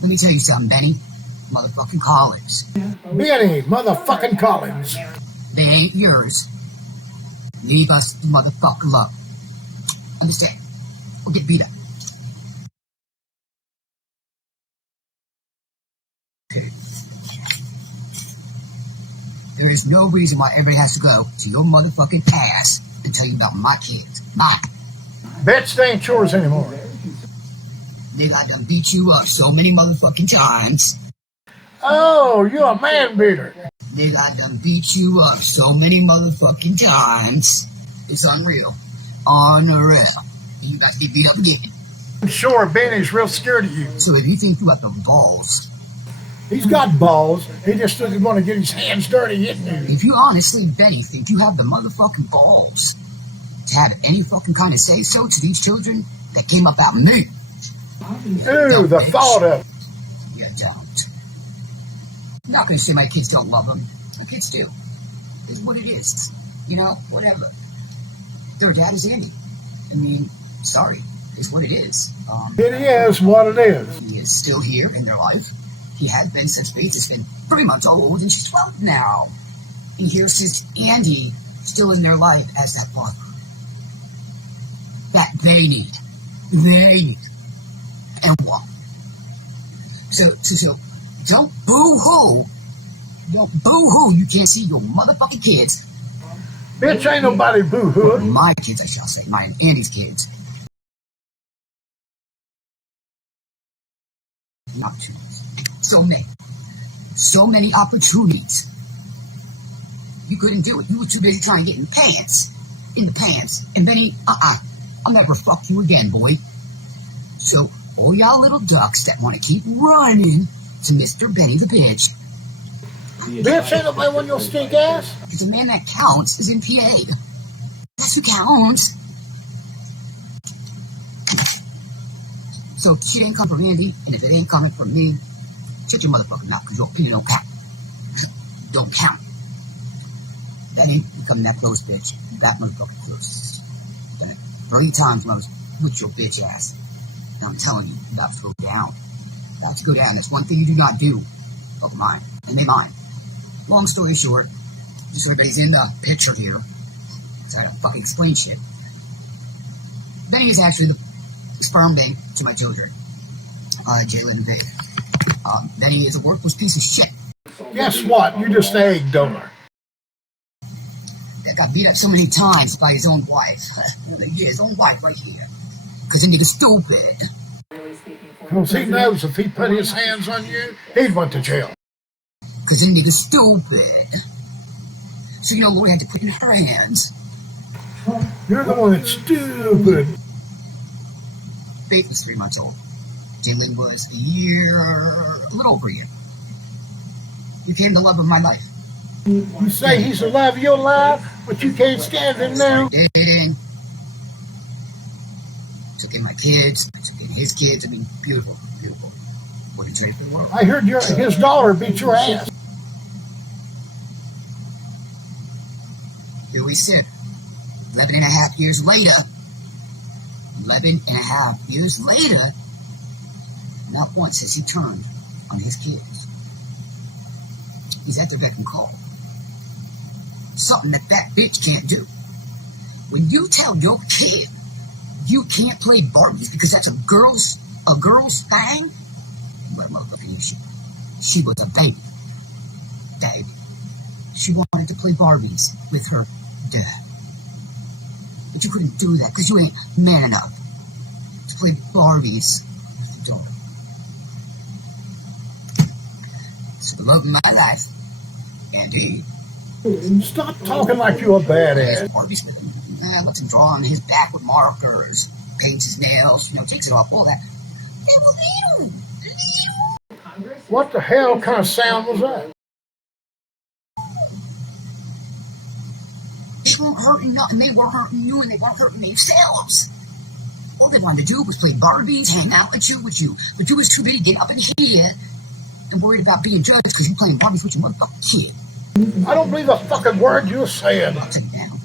Let me tell you something, Benny. Motherfucking Collins. Benny motherfucking Collins. They ain't yours. Leave us the motherfucker alone. Understand? We'll get beat up. There is no reason why everybody has to go to your motherfucking ass and tell you about my kids. Mine. Bitch, they ain't yours anymore. Nigga, I done beat you up so many motherfucking times. Oh, you a man beater. Nigga, I done beat you up so many motherfucking times. It's unreal. Unreal. You about to get beat up again. I'm sure Benny's real scared of you. So if you think you got the balls... He's got balls. He just doesn't want to get his hands dirty hitting you. If you honestly, Benny, think you have the motherfucking balls to have any fucking kind of say-so to these children that came up out me... Ooh, the thought of it. You don't. I'm not going to say my kids don't love them. My kids do. It's what it is. You know, whatever. Their dad is Andy. I mean, sorry. It's what it is. It is what it is. He is still here in their life. He has been since Faith has been 3 months old and she's 12 now. And here's since Andy still in their life as that father. That they need. They need. And what? So don't boo-hoo. Don't boo-hoo. You can't see your motherfucking kids. Bitch, ain't nobody boo-hoo. My kids, I shall say. Mine and Andy's kids. Not too much. So many. So many opportunities. You couldn't do it. You were too busy trying to get in the pants. In the pants. And Benny, I'll never fuck you again, boy. So, all y'all little ducks that want to keep running to Mr. Benny the bitch. Bitch, ain't nobody want your stink ass. Because the man that counts is in PA. That's who counts. So, shit ain't come from Andy, and if it ain't coming from me, shut your motherfucking mouth, because your opinion don't count. Don't count. That ain't becoming that close, bitch. That motherfucking close. 3 times most with your bitch ass. And I'm telling you, you're about to go down. About to go down. That's one thing you do not do. Fuck mine. And they mine. Long story short, just so everybody's in the picture here, because I don't fucking explain shit. Benny is actually the sperm bank to my children. Jalen and Vic. Benny is a worthless piece of shit. Guess what? You're just an egg donor. That got beat up so many times by his own wife. His own wife right here. Because the nigga's stupid. Because he knows if he put his hands on you, he'd went to jail. Because the nigga's stupid. So, you know, Lori had to put in her hands. You're the one that's stupid. Faith was 3 months old. Jalen was a little over a year. He became the love of my life. You say he's the love of your life, but you can't stand him now. Dating. Took in my kids. I took in his kids. I mean, beautiful, beautiful. What a trade for the world. I heard his daughter beat your ass. Here we sit. 11 and a half years later. 11 and a half years later. Not once has he turned on his kids. He's at their beck and call. Something that bitch can't do. When you tell your kid you can't play Barbies because that's a girl's thing, what a motherfucking issue. She was a baby. Baby. She wanted to play Barbies with her dad. But you couldn't do that because you ain't man enough to play Barbies with the dog. So the love of my life, Andy. Stop talking like you a badass. Barbies with him. Lets him draw on his back with markers, paints his nails, takes it off, all that. They were little. What the hell kind of sound was that? They weren't hurting nothing. They weren't hurting you, and they weren't hurting themselves. All they wanted to do was play Barbies, hang out with you. But you was too busy getting up in here and worried about being judged because you playing Barbies with your motherfucking kid. I don't believe a fucking word you're saying. I'll take it down.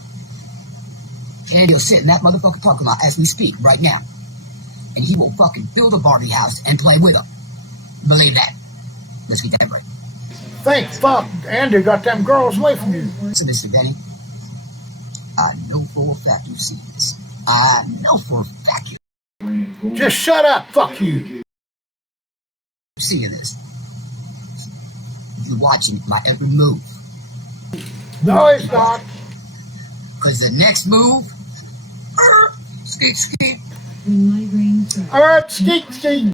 Andy will sit in that motherfucking parking lot as we speak right now. And he will fucking build a Barbie house and play with them. Believe that. Let's get that right. Thank fuck Andy got them girls away from you. So, Mr. Benny, I know for a fact you see this. I know for a fact you Just shut up, fuck you. see this. You're watching my every move. No, it's not. Because the next move, skeet, skeet, Alright, skeet, skeet.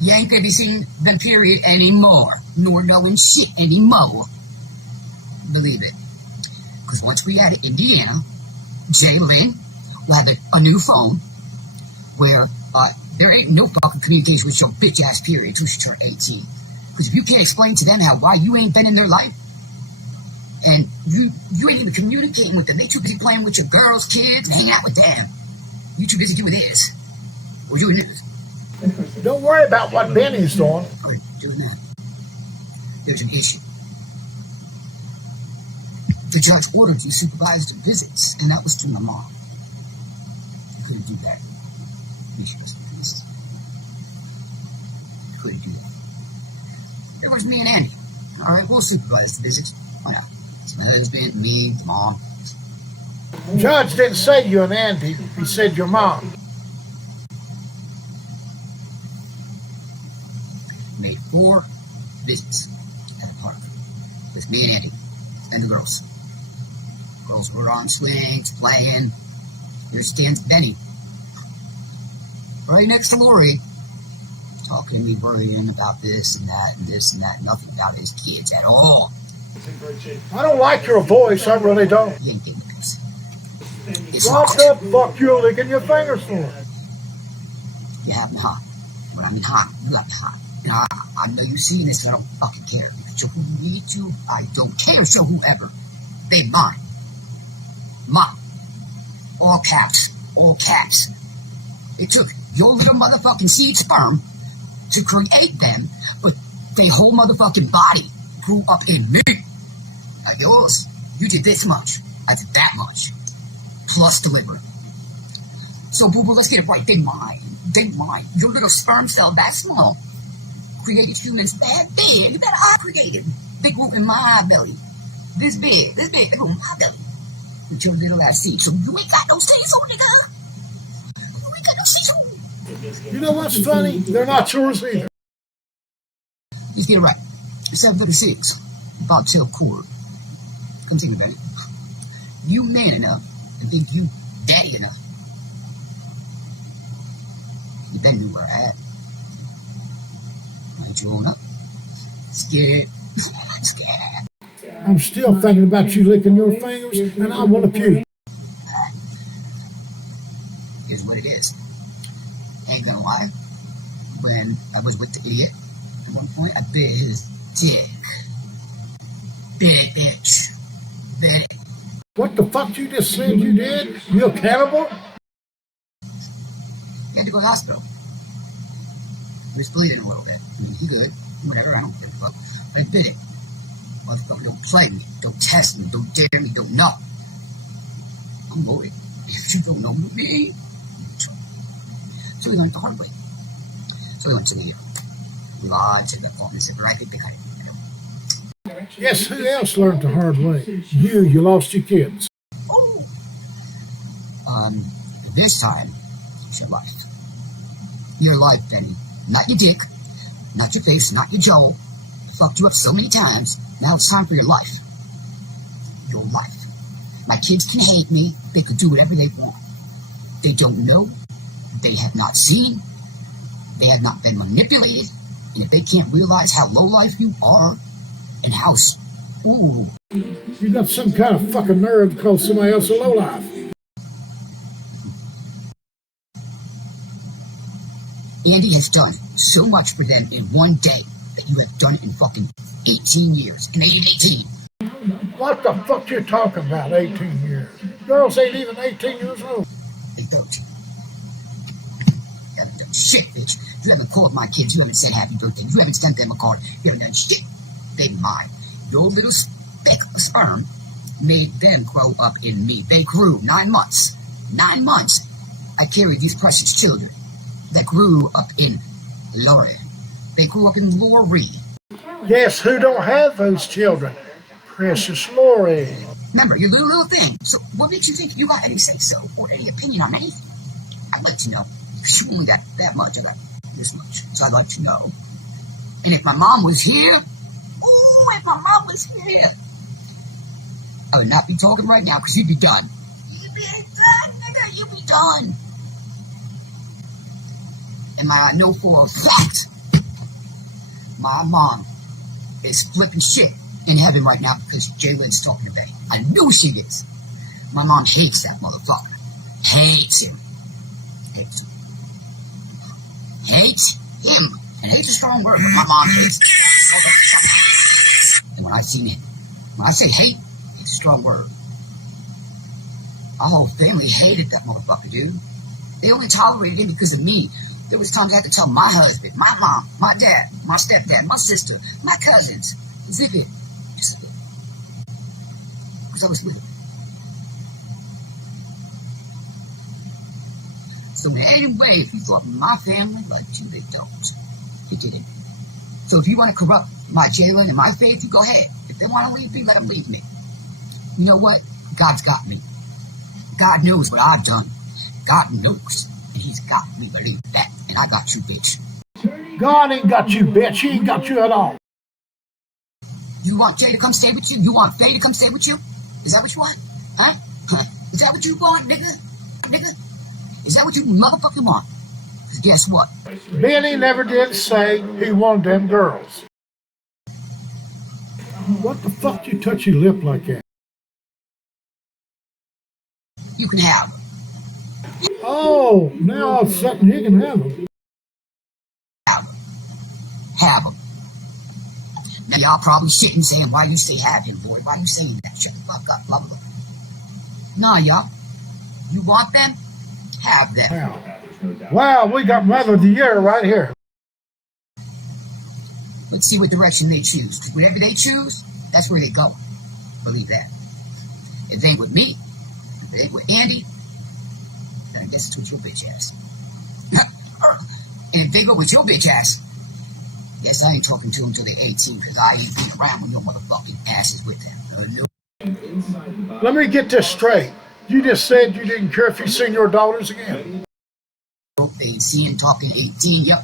you ain't gonna be seeing them period anymore, nor knowing shit anymore. Believe it. Because once we add Indiana, Jay Lynn will have a new phone where there ain't no fucking communication with your bitch ass period till she turn 18. Because if you can't explain to them why you ain't been in their life, and you ain't even communicating with them, they too busy playing with your girls, kids, and hanging out with them. You too busy doing this. Or doing this. Don't worry about what Benny's doing. Or doing that. There's an issue. The judge ordered you supervised visits, and that was to my mom. You couldn't do that. You couldn't do that. It was me and Andy. All right, we'll supervise the visits. Why not? It's my husband, me, mom. Judge didn't say you and Andy. He said your mom. Made 4 visits at a park with me and Andy and the girls. Girls were on swings, playing. There stands Benny, right next to Lori, talking to me, worrying about this and that and this and that. Nothing about his kids at all. I don't like your voice, I really don't. You ain't getting this. It's Lock hot. up, fuck you, licking your fingers for it. You have me hot. When I mean hot, you got me hot. And I know you see this, and I don't fucking care. So who needs you? I don't care. So whoever. They mine. Mine. All caps. All caps. It took your little motherfucking seed sperm to create them, but their whole motherfucking body grew up in me. Now yours, you did this much. I did that much. Plus delivered. So boo boo, let's get it right. They mine. They mine. Your little sperm cell that small created humans that big that I created. They grew in my belly. This big, they grew in my belly. With your little ass seed. So you ain't got no say-so, nigga. You ain't got no say-so. You know what's funny? They're not yours either. Let's get it right. 7:36. About till quarter. Come see me, baby. You man enough to think you daddy enough. You better knew where I at. Why don't you own up? Scared. Scared. I'm still thinking about you licking your fingers, and I want to puke. Here's what it is. Ain't gonna lie. When I was with the idiot, at one point I bit his dick. Bit it, bitch. Bit it. What the fuck you just said you did? You a cannibal? He had to go to the hospital. He was bleeding a little bit. I mean, he good. Whatever, I don't give a fuck. But I bit it. Motherfucker, don't play me. Don't test me. Don't dare me. Don't know. I'm worried. If you don't know me. So we learned the hard way. So we went to the lodge and got called and said, right, they got it. Yes, who else learned the hard way? You lost your kids. Oh. This time, it's your life. Your life, Benny. Not your dick. Not your face. Not your jaw. Fucked you up so many times. Now it's time for your life. Your life. My kids can hate me. They can do whatever they want. They don't know. They have not seen. They have not been manipulated. And if they can't realize how low life you are, and how, ooh. You got some kind of fucking nerve to call somebody else a lowlife. Andy has done so much for them in one day that you have done it in fucking 18 years. And they did 18. What the fuck you talking about, 18 years? Girls ain't even 18 years old. They 13. You haven't done shit, bitch. You haven't called my kids. You haven't said happy birthday. You haven't sent them a card. You haven't done shit. They mine. Your little speck of sperm made them grow up in me. They grew 9 months. 9 months. I carried these precious children that grew up in Lauren. They grew up in Lori. Yes, who don't have those children? Precious Lori. Remember, your little thing. So what makes you think you got any say-so or any opinion on anything? I'd like to know. Because you only got that much. I got this much. So I'd like to know. And if my mom was here, if my mom was here, I would not be talking right now because you'd be done. You'd be done, nigga. You'd be done. And I know for a fact, my mom is flipping shit in heaven right now because Jalen's talking to Bay. I know she is. My mom hates that motherfucker. Hates him. Hates him. Hates him. And hate's a strong word, but my mom hates him. And when I say hate, it's a strong word. Our whole family hated that motherfucker, dude. They only tolerated him because of me. There was times I had to tell my husband, my mom, my dad, my stepdad, my sister, my cousins, zip it. Just zip it. Because I was with him. So in any way, if you thought my family liked you, they don't. They didn't. So if you want to corrupt my Jalen and my faith, you go ahead. If they want to leave me, let them leave me. You know what? God's got me. God knows what I've done. God knows. And he's got me, believe that. And I got you, bitch. God ain't got you, bitch. He ain't got you at all. You want Jay to come stay with you? You want Faye to come stay with you? Is that what you want? Huh? Is that what you want, nigga? Nigga? Is that what you motherfucking want? Because guess what? Benny never did say he wanted them girls. What the fuck you touch your lip like that? You can have them. Oh, now all of a sudden you can have them. Have them. Now y'all probably shitting saying, why you say have him, boy? Why you saying that? Shut the fuck up, blah, blah, blah. Nah, y'all. You want them? Have them. Wow, we got Mother of the Year right here. Let's see what direction they choose. Because whatever they choose, that's where they go. Believe that. If they ain't with me, if they ain't with Andy, then I guess it's with your bitch ass. And if they go with your bitch ass, guess I ain't talking to them until they're 18 because I ain't being around when your motherfucking ass is with them. Let me get this straight. You just said you didn't care if you seen your daughters again. They ain't seeing, talking, 18, yep.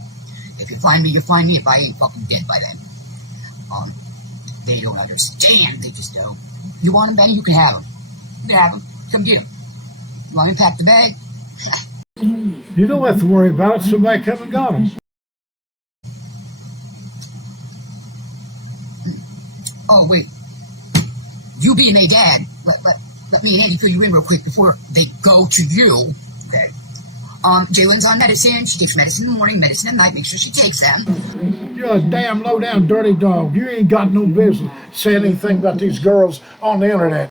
If you find me, you find me. If I ain't fucking dead by then. They don't understand. They just don't. You want them, Benny? You can have them. You can have them. Come get them. You want me to pack the bag? You don't have to worry about it. Somebody come and got them. Oh, wait. You being a dad, let me and Andy fill you in real quick before they go to you. Okay. Jalen's on medicine. She takes medicine in the morning, medicine at night. Make sure she takes them. You're a damn low-down dirty dog. You ain't got no business saying anything about these girls on the internet.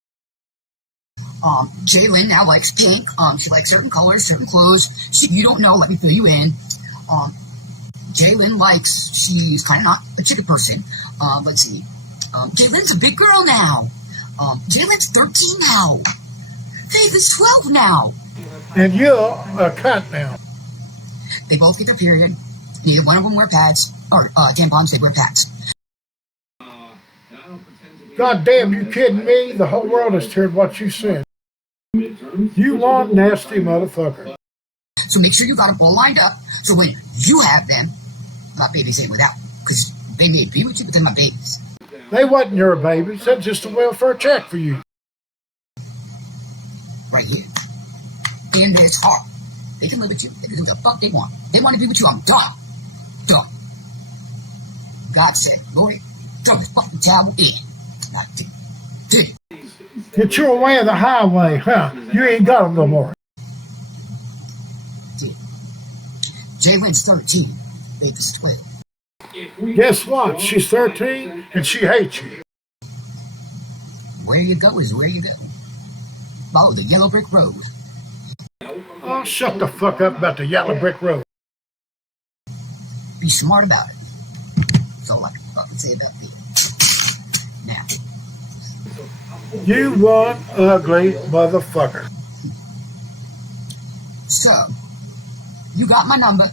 Jalen now likes pink. She likes certain colors, certain clothes. You don't know. Let me fill you in. Jalen likes. She's kind of not a chicken person. Let's see. Jalen's a big girl now. Jalen's 13 now. Faith is 12 now. And you're a cunt now. They both get their period. Neither one of them wear pads or tampons. They wear pads. God damn, you kidding me? The whole world has heard what you said. You one nasty motherfucker. So make sure you got them all lined up. So when you have them, my babies ain't without. Because they may be with you, but they're my babies. They wasn't your babies. That's just a welfare check for you. Right here. In this heart. They can live with you. They can do what the fuck they want. They want to be with you. I'm done. Done. God said, Lord, throw the fucking towel in. And I did. Get your way of the highway, huh? You ain't got them no more. Did. Jalen's 13. Faith is 12. Guess what? She's 13 and she hates you. Where you go is where you go. Follow the yellow brick road. Oh, shut the fuck up about the yellow brick road. Be smart about it. That's all I can fucking say about it. Now. You one ugly motherfucker. So, you got my number.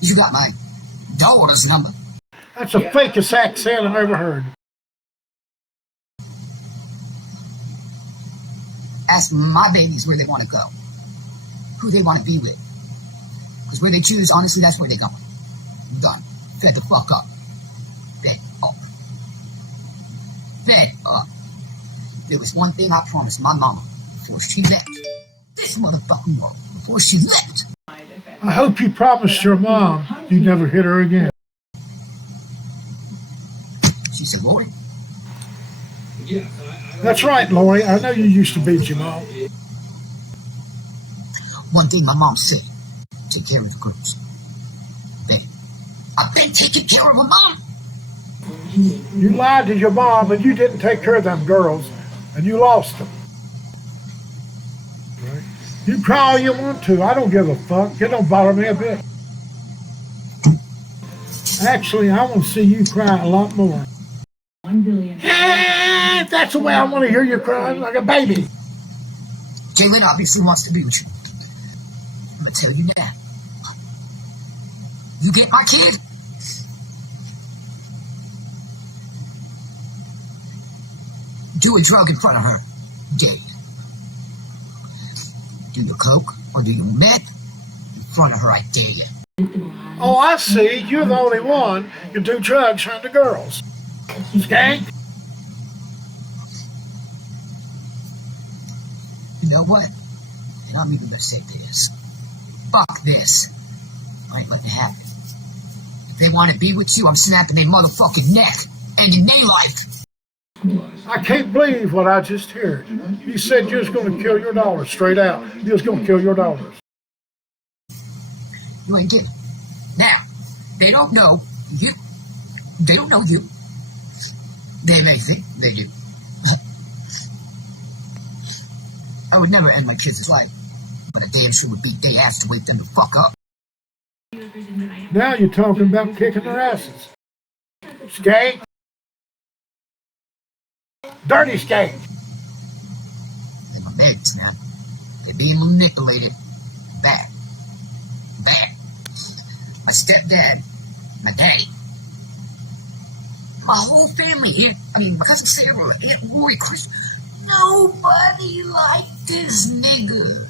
You got my daughter's number. That's the fakest accent I've ever heard. Ask my babies where they want to go, who they want to be with. Because where they choose, honestly, that's where they're going. Done. Fed the fuck up. Fed up. Fed up. There was one thing I promised my mama before she left this motherfucking world. Before she left. I hope you promised your mom you'd never hit her again. She said, Lori. That's right, Lori. I know you used to beat your mom. One thing my mom said, take care of the girls. Then, I've been taking care of my mom. You lied to your mom and you didn't take care of them girls and you lost them. Right? You cry all you want to. I don't give a fuck. It don't bother me a bit. Actually, I want to see you cry a lot more. 1 billion. That's the way I want to hear you cry, like a baby. Jalen obviously wants to be with you. I'm going to tell you now. You get my kid? Do a drug in front of her. Dead. Do you coke or do you meth in front of her? I dare you. Oh, I see. You're the only one who do drugs around the girls. Skank? You know what? And I'm even going to say this. Fuck this. I ain't letting it happen. If they want to be with you, I'm snapping their motherfucking neck, ending their life. I can't believe what I just heard. You said you was going to kill your daughter straight out. You was going to kill your daughters. You ain't getting it. Now, they don't know you. They don't know you. They may think they do. I would never end my kids' life, but I damn sure would beat their ass to wake them the fuck up. Now you're talking about kicking their asses. Skank? Dirty skank. They're my meds, man. They're being manipulated. Bad. Bad. My stepdad, my daddy, my whole family, my cousin Sarah, Aunt Rory, Chris, nobody liked this nigga.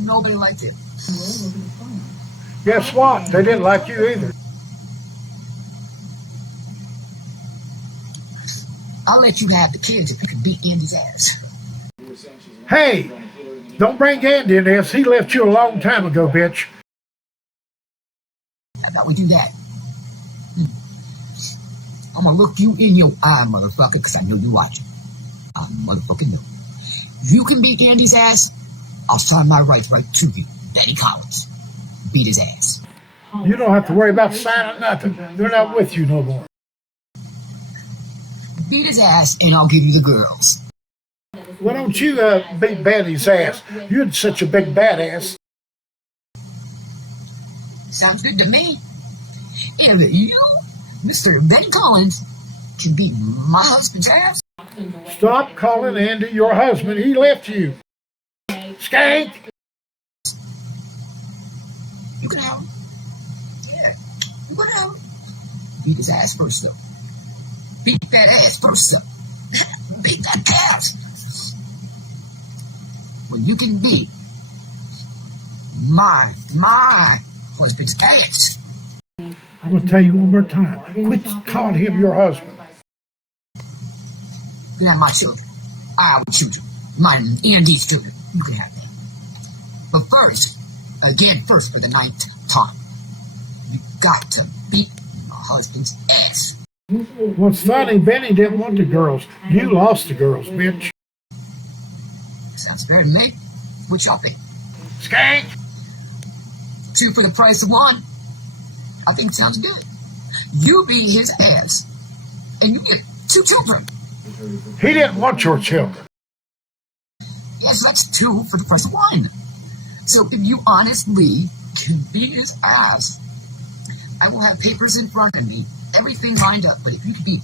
Nobody liked it. Guess what? They didn't like you either. I'll let you have the kids if you can beat Andy's ass. Hey, don't bring Andy in this. He left you a long time ago, bitch. How about we do that? I'm gonna look you in your eye, motherfucker, because I know you watching. I motherfucking know. If you can beat Andy's ass, I'll sign my rights right to you. Benny Collins. Beat his ass. You don't have to worry about signing nothing. They're not with you no more. Beat his ass, and I'll give you the girls. Why don't you beat Benny's ass? You're such a big badass. Sounds good to me. If you, Mr. Benny Collins, can beat my husband's ass. Stop calling Andy your husband. He left you. Skank! You can have him. Yeah, you can have him. Beat his ass first, though. Beat that ass first, though. Beat that ass. When you can beat my husband's ass. I'm going to tell you one more time. Quit calling him your husband. You have my children. Our children. Mine and these children. You can have them. But first, again, first for the 9th time, you got to beat my husband's ass. What's funny, Benny didn't want the girls. You lost the girls, bitch. Sounds fair to me. What y'all think? Skank! 2 for the price of 1. I think it sounds good. You beat his ass, and you get 2 children. He didn't want your children. Yes, that's 2 for the price of 1. So if you honestly can beat his ass, I will have papers in front of me, everything lined up. But if you can beat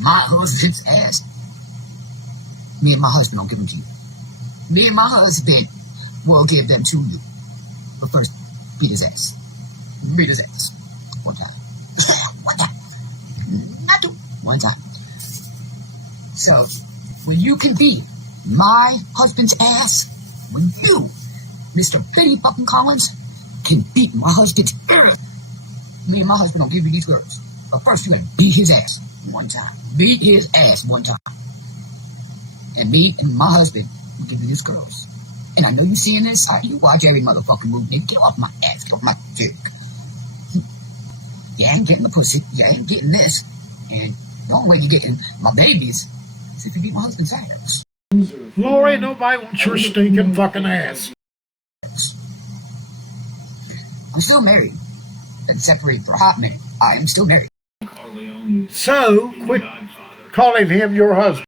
my husband's ass, me and my husband will give them to you. Me and my husband will give them to you. But first, beat his ass. Beat his ass. One time. One time. So, when you can beat my husband's ass, when you, Mr. Benny fucking Collins, can beat my husband's ass, me and my husband don't give you these girls. But first, you gotta beat his ass one time. Beat his ass one time. And me and my husband will give you these girls. And I know you seeing this. You watch every motherfucking move, nigga. Get off my ass. Get off my dick. You ain't getting the pussy. You ain't getting this. And the only way you're getting my babies is if you beat my husband's ass. Lori, nobody wants your stinking fucking ass. I'm still married. Been separated for a hot minute. I am still married. So, quit calling him your husband.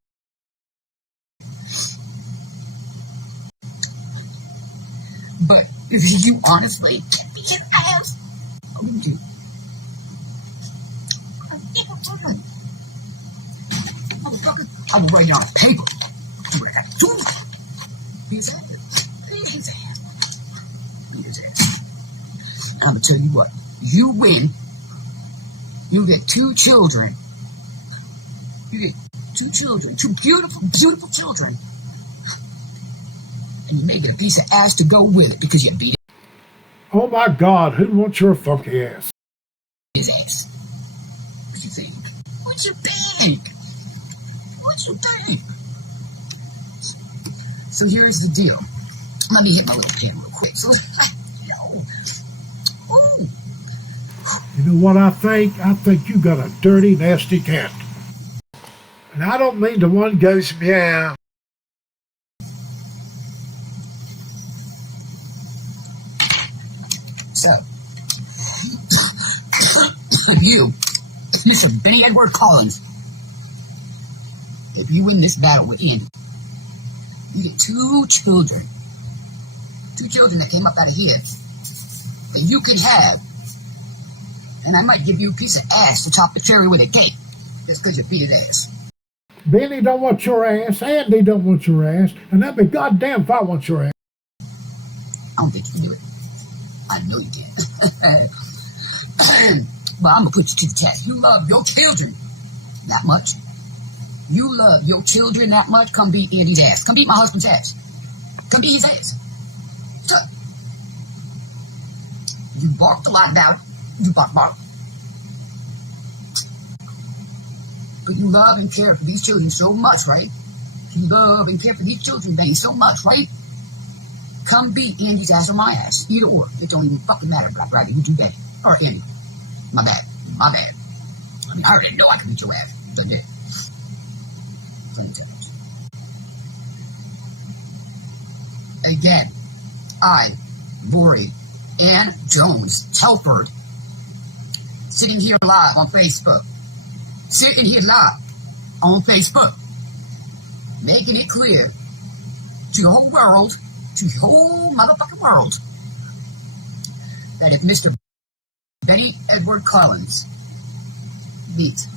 But if you honestly can beat his ass, I wouldn't do. Motherfucker, I will write it on a paper. Do what I gotta do. Beat his ass. Beat his ass. Beat his ass. And I'm gonna tell you what. You win. You get 2 children. You get 2 children. 2 beautiful, beautiful children. And you may get a piece of ass to go with it because you beat it. Oh my God, who wants your funky ass? His ass. What you think? What you think? What you think? So here's the deal. Let me hit my little pen real quick. So, ooh. You know what I think? I think you got a dirty, nasty cat. And I don't mean the one goes meow. So, you, Mr. Benny Edward Collins, if you win this battle with Andy, you get 2 children. 2 children that came up out of here that you can have. And I might give you a piece of ass to top the cherry with a cake just because you beat his ass. Benny don't want your ass. Andy don't want your ass. And that'd be goddamn if I want your ass. I don't think you can do it. I know you can. But I'm going to put you to the test. You love your children that much. You love your children that much. Come beat Andy's ass. Come beat my husband's ass. Come beat his ass. So, you barked a lot about it. You bark. But you love and care for these children so much, right? You love and care for these children, man, so much, right? Come beat Andy's ass or my ass. Either or. It don't even fucking matter. I'd rather you do that. Or Andy. My bad. I mean, I already know I can beat your ass. So I did. Plenty of times. Again, I, Lori, Ann Jones, Telford, sitting here live on Facebook. Sitting here live on Facebook. Making it clear to the whole world, to the whole motherfucking world, that if Mr. Benny Edward Collins beats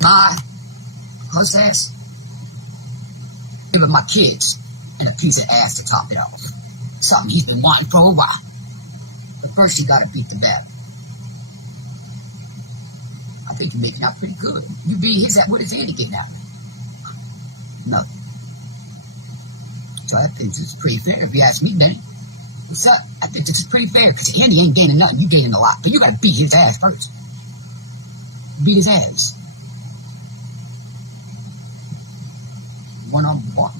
my husband's ass, give him my kids and a piece of ass to top it off. Something he's been wanting for a while. But first you gotta beat the battle. I think you're making out pretty good. You beat his ass. What is Andy getting out? Nothing. So I think this is pretty fair if you ask me, Benny. What's up? I think this is pretty fair because Andy ain't gaining nothing. You gaining a lot. But you gotta beat his ass first. Beat his ass. 1-on-1.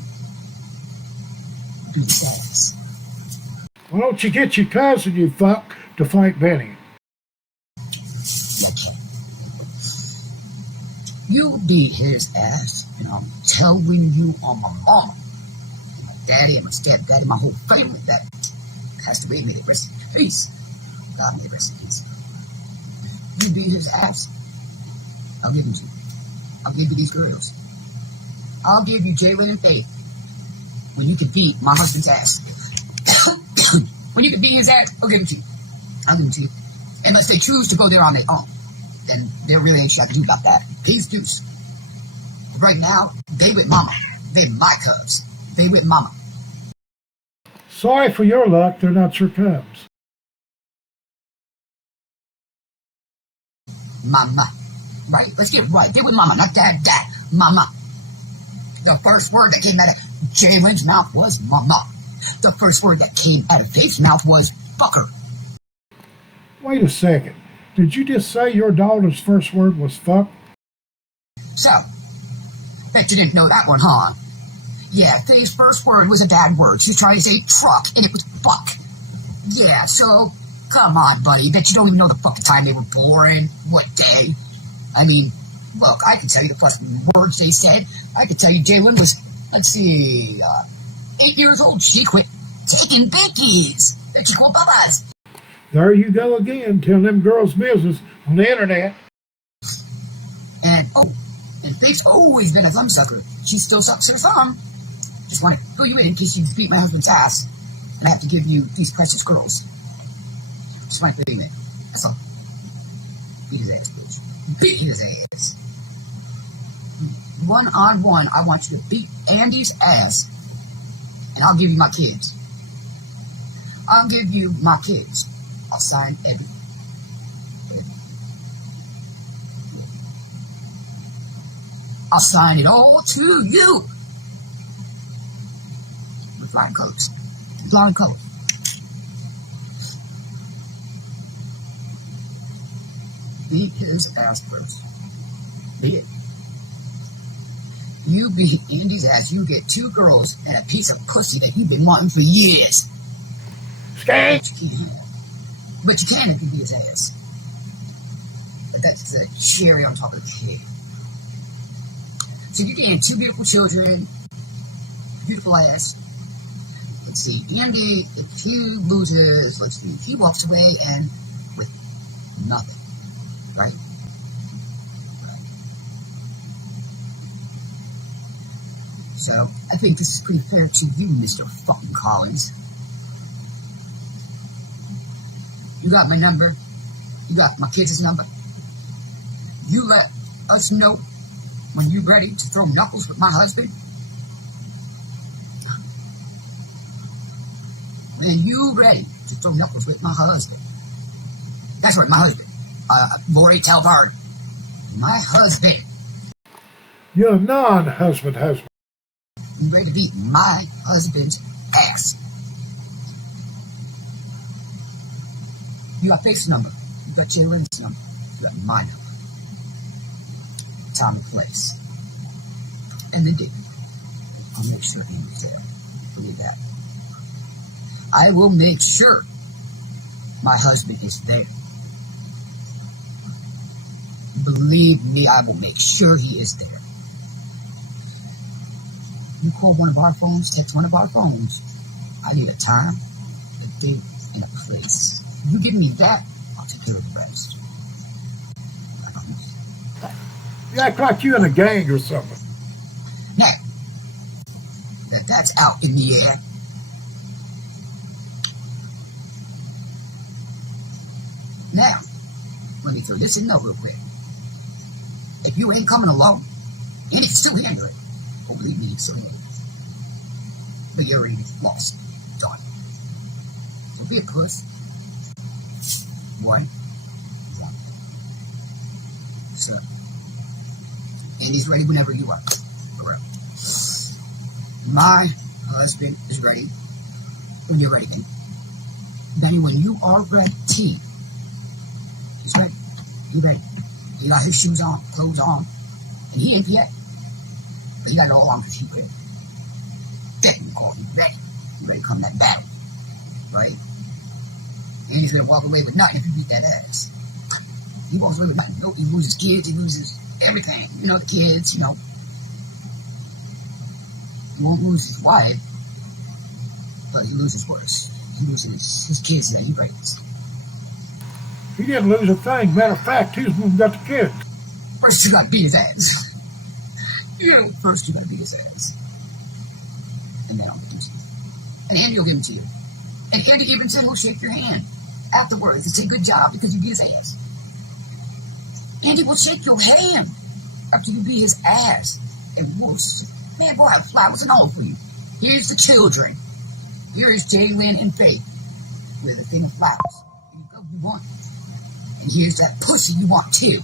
Beat his ass. Why don't you get your cousin, you fuck, to fight Benny? Okay. You beat his ass, and I'm telling you on my mama, and my daddy and my stepdaddy, my whole family, that has to be made it rest in peace. God may rest in peace. You beat his ass, I'll give him to you. I'll give you these girls. I'll give you Jalen and Faith when you can beat my husband's ass. When you can beat his ass, I'll give it to you. I'll give it to you. Unless they choose to go there on their own. Then there really ain't shit I can do about that. Peace, deuce. But right now, they with mama. They're my cubs. They with mama. Sorry for your luck, they're not your cubs. Mama. Right? Let's get it right. Get with mama, not dad, dad. Mama. The first word that came out of Jalen's mouth was mama. The first word that came out of Faith's mouth was fucker. Wait a second. Did you just say your daughter's first word was fuck? So, bet you didn't know that one, huh? Yeah, Faith's first word was a bad word. She was trying to say truck, and it was fuck. Yeah, so, come on, buddy. Bet you don't even know the fucking time they were born. What day? I mean, look, I can tell you the fucking words they said. I can tell you Jalen was, let's see, 8 years old. She quit taking bickies. Bet you quit Bubba's. There you go again, telling them girls' business on the internet. And Faith's always been a thumb sucker. She still sucks her thumb. Just want to fill you in case you beat my husband's ass. And I have to give you these precious girls. Just want to fill you in. That's all. Beat his ass, bitch. Beat his ass. 1-on-1, I want you to beat Andy's ass. And I'll give you my kids. I'll give you my kids. I'll sign every. I'll sign it all to you. With flying colors. Flying colors. Beat his ass first. Beat it. You beat Andy's ass, you get 2 girls and a piece of pussy that you've been wanting for years. Skank! But you can if you beat his ass. But that's the cherry on top of the cake. So you're getting 2 beautiful children, beautiful ass. Let's see, Andy, if he loses, let's see, if he walks away and with nothing, right? So I think this is pretty fair to you, Mr. fucking Collins. You got my number. You got my kids' number. You let us know when you're ready to throw knuckles with my husband. When you ready to throw knuckles with my husband. That's right, my husband. Lori, tell her. My husband. Your non-husband husband. You ready to beat my husband's ass. You got Faith's number. You got Jalen's number. You got my number. Time and place. And the date. I'll make sure Amy's there. Believe that. I will make sure my husband is there. Believe me, I will make sure he is there. You call one of our phones, text one of our phones. I need a time, a date, and a place. You give me that, I'll take care of the rest. I promise. You act like you in a gang or something. Now, that's out in the air. Now, let me throw this in there real quick. If you ain't coming along, and it's still handle it, oh, believe me, it's still handle it. But you're already lost. Done. So be a puss. One. So, Andy's ready whenever you are. Correct. My husband is ready when you're ready, Benny. Benny, when you are ready, he's ready. He's ready. He got his shoes on, clothes on, and he ain't yet. But he got it all on because he quit. Then you call him ready. You ready to come to that battle. Right? And he's going to walk away with nothing if you beat that ass. He walks away with nothing. He loses kids, he loses everything. You know, the kids, you know. He won't lose his wife, but he loses worse. He loses his kids that he raised. He didn't lose a thing. Matter of fact, he's the one who got the kids. First you gotta beat his ass. First you gotta beat his ass. And then I'll give him to you. And Andy will give him to you. And Andy even said he'll shake your hand afterwards and say good job because you beat his ass. Andy will shake your hand after you beat his ass. And worse. Man, boy, I have flowers and all for you. Here's the children. Here is Jalen and Faith with a thing of flowers. Here you go, you want. And here's that pussy you want too.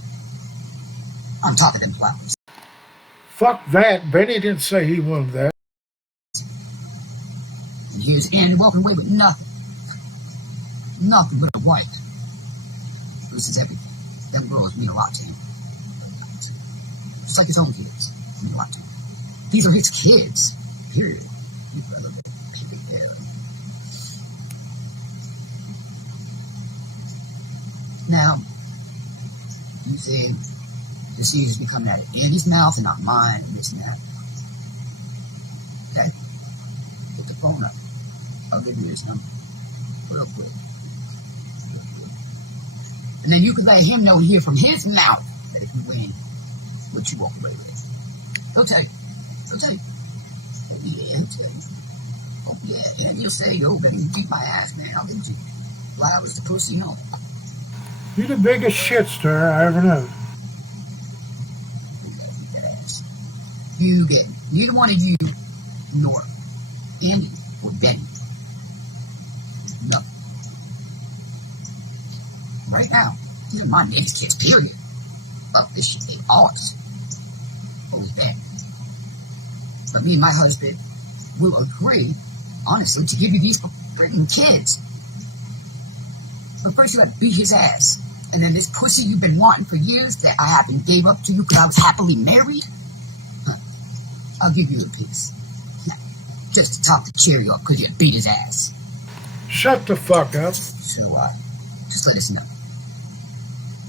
on top of them flowers. Fuck that. Benny didn't say he wanted that. And here's Andy walking away with nothing. Nothing but a wife. This is everything. Them girls mean a lot to him. Just like his own kids mean a lot to him. These are his kids. Period. You brother. Period. Now, you say the seeds be coming out of Andy's mouth and not mine and this and that. Okay? Get the phone up. I'll give you his number. Real quick. And then you could let him know and hear from his mouth that if you win, what you walk away with. He'll tell you. He'll tell you. Oh yeah, he'll tell you. Oh yeah, and he'll say, yo, baby, you beat my ass, man. I'll give you flowers to pussy home. You're the biggest shit stir I ever know. You get neither one of you nor Andy or Benny. No. Right now, these are my niggas' kids, period. Fuck this shit, they ours. Always bad. But me and my husband will agree, honestly, to give you these freaking kids. But first you have to beat his ass. And then this pussy you've been wanting for years that I haven't gave up to you because I was happily married, I'll give you a piece. Just to top the cherry off because you beat his ass. Shut the fuck up. So, just let us know.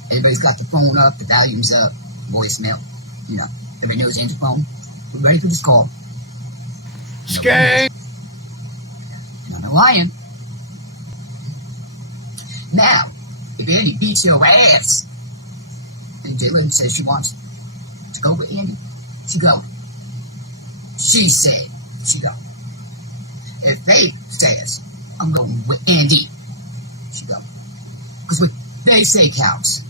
Everybody's got the phone up, the volume's up, voicemail. You know, everybody knows Andy's phone. We're ready for this call. Skate! No lying. Now, if Andy beats your ass, and Dylan says she wants to go with Andy, she go. She said she go. If Faith says I'm going with Andy, she go. Because what they say counts.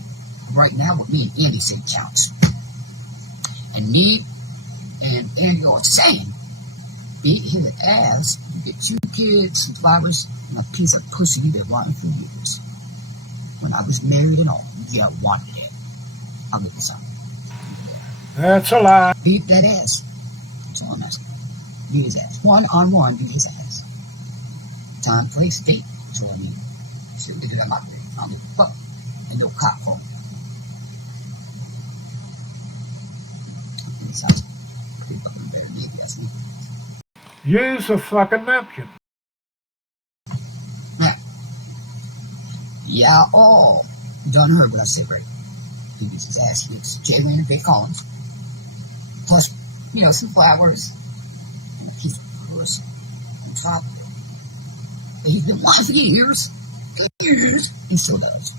Right now, what me and Andy say counts. And me and Andy are saying, beat his ass, you get 2 kids, some flowers, and a piece of pussy you've been wanting for years. When I was married and all, you wanted it. I'll get this on. That's a lie. Beat that ass. That's all I'm asking. Beat his ass. 1-on-1, beat his ass. Time, place, date. That's all I mean. See what they do at my grave. I don't give a fuck. And no cop home. It sounds pretty fucking better, maybe, that's me. Use a fucking napkin. Now, yeah, all done heard what I said, right? He gets his ass. He gets Jay Wayne and Big Collins. Plus, you know, some flowers. And a piece of pussy on top of it. But he's been wanting for years. Years. He still does.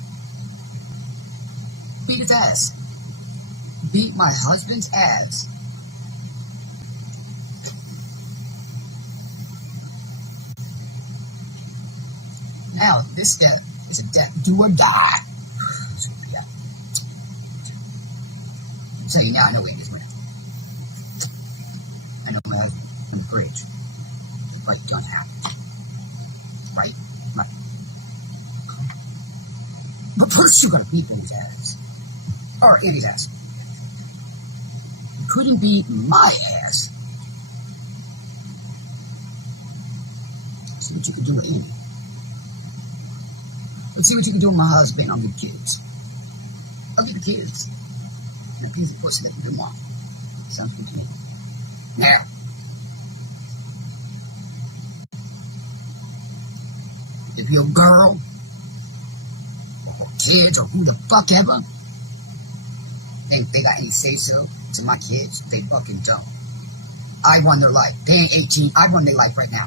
Beat his ass. Beat my husband's ass. Now, this death is a death, do or die. So, yeah. I'll tell you now, I know what he is winning. I know my husband in the fridge. Right, done happen. Right? Right. But first, you gotta beat his ass. Or Andy's ass. You couldn't beat my ass. See what you can do with Andy. Let's see what you can do with my husband. I'll give kids. I'll give the kids. And a piece of pussy that you want. Sounds good to me. Now. If your girl, or kids, or who the fuck ever, think they got any say-so to my kids, they fucking don't. I run their life. They ain't 18. I run their life right now.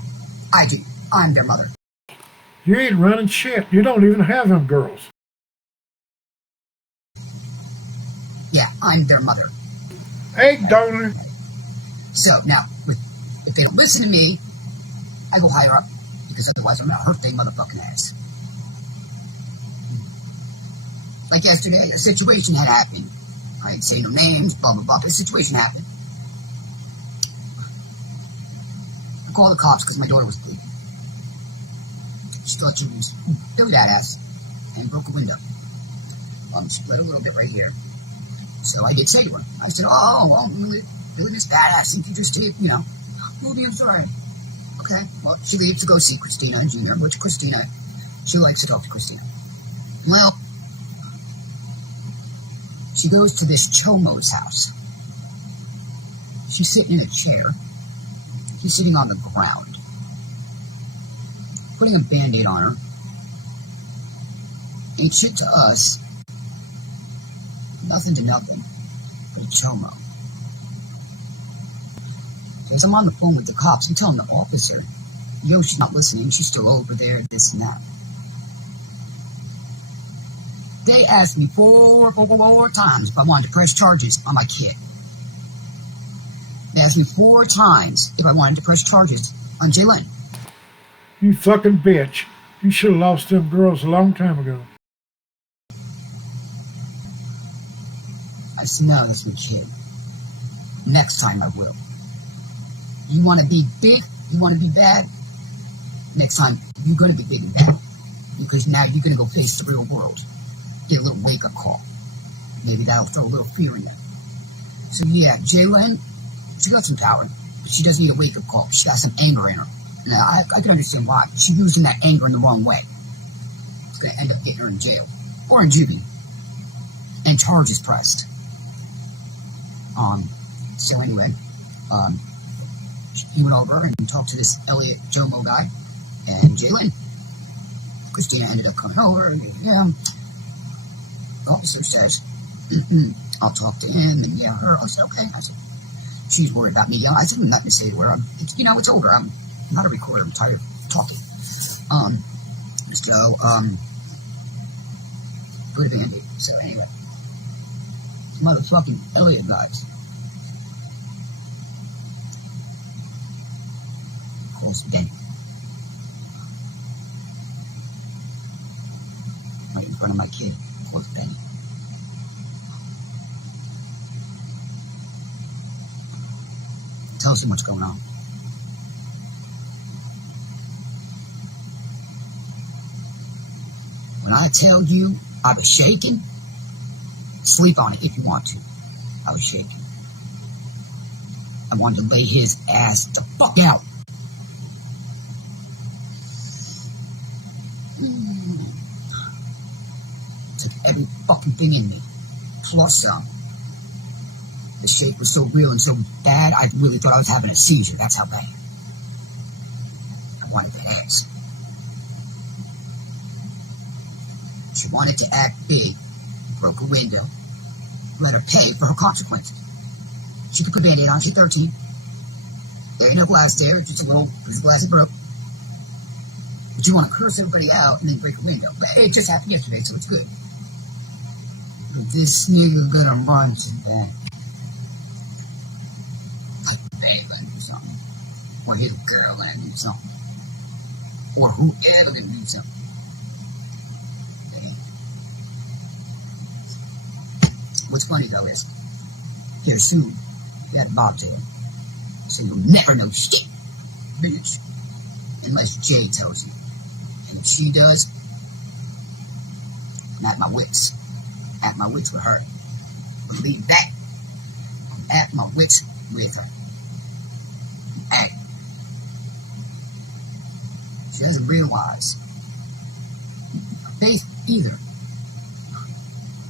I do. I'm their mother. You ain't running shit. You don't even have them girls. Yeah, I'm their mother. Egg donor. So, now, if they don't listen to me, I go higher up. Because otherwise I'm gonna hurt their motherfucking ass. Like yesterday, a situation had happened. I ain't saying no names, blah, blah, blah, but a situation happened. I called the cops because my daughter was bleeding. She thought she was really badass and broke a window. She bled a little bit right here. So I did say to her, I said, oh, well, really, Miss Badass, think you just did, move the authority. Okay, well, she leaves to go see Christina and Junior, which Christina, she likes to talk to Christina. Well, she goes to this Chomo's house. She's sitting in a chair. He's sitting on the ground, putting a Band-Aid on her. Ain't shit to us. Nothing to nothing. But Chomo. So as I'm on the phone with the cops, I'm telling the officer, yo, she's not listening. She's still over there, this and that. They asked me four times if I wanted to press charges on my kid. They asked me 4 times if I wanted to press charges on Jalen. You fucking bitch. You should have lost them girls a long time ago. I said, no, that's my kid. Next time I will. You want to be big? You want to be bad? Next time, you're going to be big and bad. Because now you're going to go face the real world. Get a little wake-up call. Maybe that'll throw a little fear in you. So yeah, Jalen, she got some power, but she doesn't need a wake-up call. She got some anger in her. And I can understand why. She's using that anger in the wrong way. It's going to end up getting her in jail. Or in juvie. And charges pressed. So anyway, he went over and talked to this Elliot Jomo guy. And Jalen, Christina ended up coming over. And yeah, officer says, I'll talk to him. And yeah, her. I said, okay. I said, she's worried about me. Yeah, I said, let me say to her, it's older. I'm not a recorder. I'm tired of talking. So, put a Band-Aid. So anyway, motherfucking Elliot guys. Calls Benny. Right in front of my kid. Calls Benny. Tells him what's going on. When I tell you I was shaking, sleep on it if you want to. I was shaking. I wanted to lay his ass the fuck out. Took every fucking thing in me, plus some. The shake was so real and so bad, I really thought I was having a seizure. That's how bad. I wanted to ask. She wanted to act big, broke a window, let her pay for her consequences. She put a Band-Aid on, she's 13. There ain't no glass there, just a little piece of glass that broke. But you want to curse everybody out and then break a window. But it just happened yesterday, so it's good. But this nigga gonna run to that. Like babe gonna do something. Or his girl gonna do something. Or whoever gonna do something. What's funny though is, here soon, you got a bobtail. So you'll never know shit, bitch. Unless Jay tells you. And if she does, I'm at my wits. At my wits with her. Believe that. I'm at my wits with her. At. She doesn't realize. Faith either.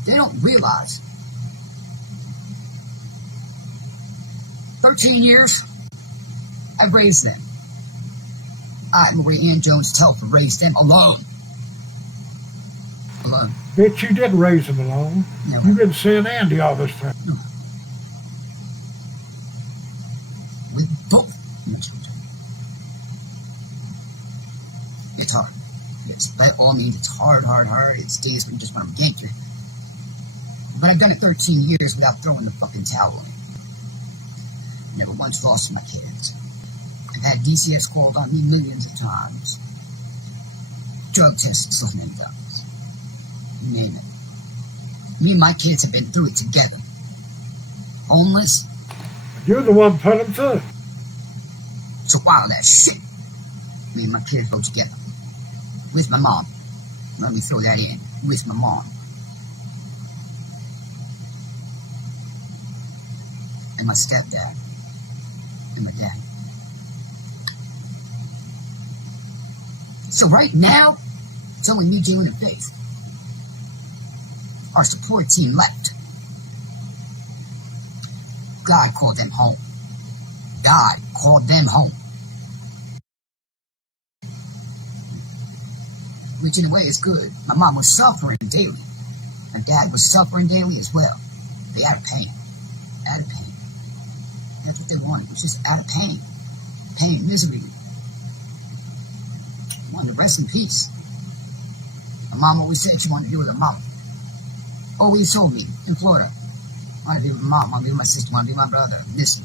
They don't realize. 13 years, I've raised them. I, Marie Ann Jones Telford, raised them alone. Alone. Bitch, you didn't raise them alone. No. You've been seeing Andy all this time. No. With both. It's hard. Yes, by all means, it's hard. It's days when you just want to gank you. But I've done it 13 years without throwing the fucking towel in. Never once lost my kids. I've had DCS called on me millions of times. Drug tests so many times. You name it. Me and my kids have been through it together. Homeless. You're the one put them through. So wild ass shit. Me and my kids go together. With my mom. Let me throw that in. With my mom. and my stepdad and my dad. So right now, it's only me, Jalen, and Faith. Our support team left. God called them home. God called them home. Which in a way is good. My mom was suffering daily. My dad was suffering daily as well. They out of pain. Out of pain. That's what they wanted, was just out of pain. Pain, misery. They wanted to rest in peace. My mom always said she wanted to be with her mom. Always told me in Florida, I want to be with my mom, I want to be with my sister, I want to be with my brother. This.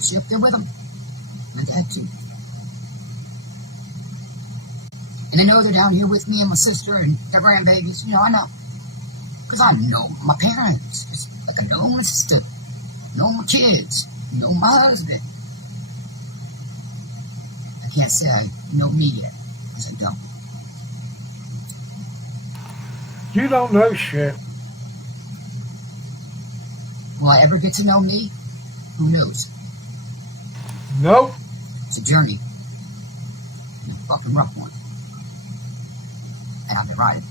She up there with them. My dad too. And I know they're down here with me and my sister and their grandbabies. You know, I know. Because I know my parents. Just like I know my sister. Know my kids. Know my husband. I can't say I know me yet. Because I don't. You don't know shit. Will I ever get to know me? Who knows? Nope. It's a journey. And a fucking rough one. And I've been riding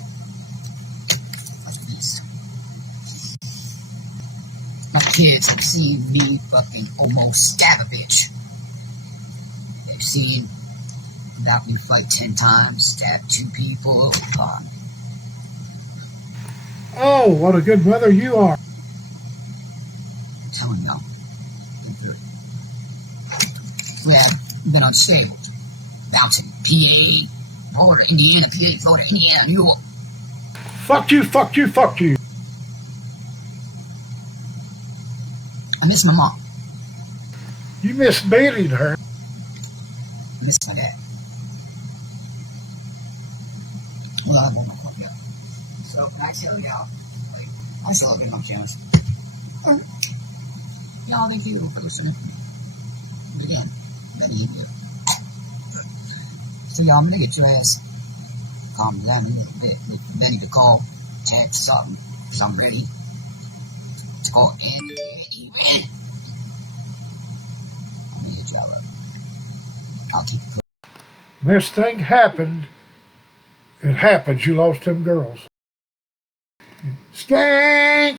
like a beast. My kids have seen me fucking almost stab a bitch. They've seen about me fight 10 times, stab 2 people. Oh, what a good mother you are. I'm telling y'all. We have been unstable. Bouncing PA, Florida, Indiana, PA, Florida, Indiana, New York. Fuck you, fuck you, fuck you. I miss my mom. You miss beating her. I miss my dad. Well, I won't fuck you up. So, can I tell y'all? I saw it in my chest. Y'all, thank you for listening. But again, Benny and you. So, y'all, I'm gonna get your ass calm down a little bit. With Benny to call, text, something, because I'm ready to call in. I'm gonna hit y'all up. I'll keep it cool. This thing happened. It happens. You lost them girls. Skank!